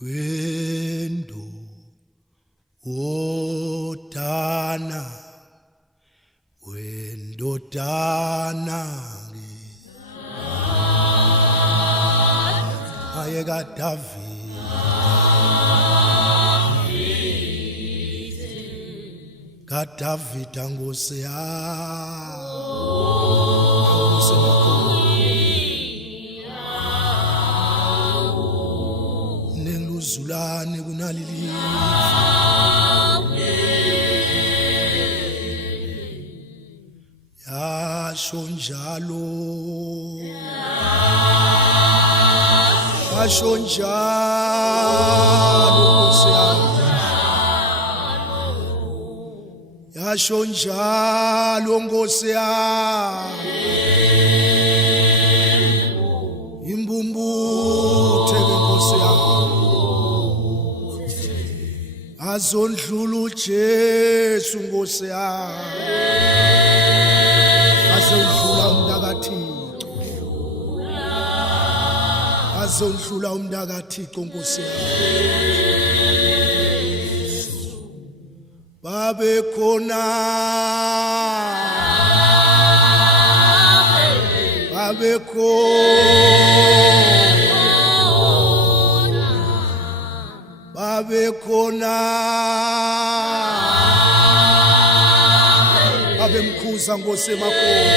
wendo wodana wendodana ayeka Davida Nkosi neluzulane kunalili yasho njalo Nkosi yasho njalo Nkosi imbumbuthe Nkosi azondlula uJesu Nkosi azondlula umntakaThixo azondlula umntakaThixo Nkosi babekhona babemkhuza Nkosi emakhona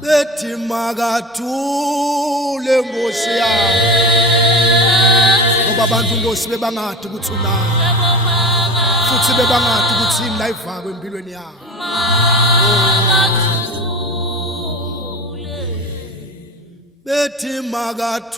bethi makathule Nkosi ngoba abantu Nkosi bebangadi ukuthi unani futhi bebangadi ukuthi yini la ivako empilweni yabo bethi makathule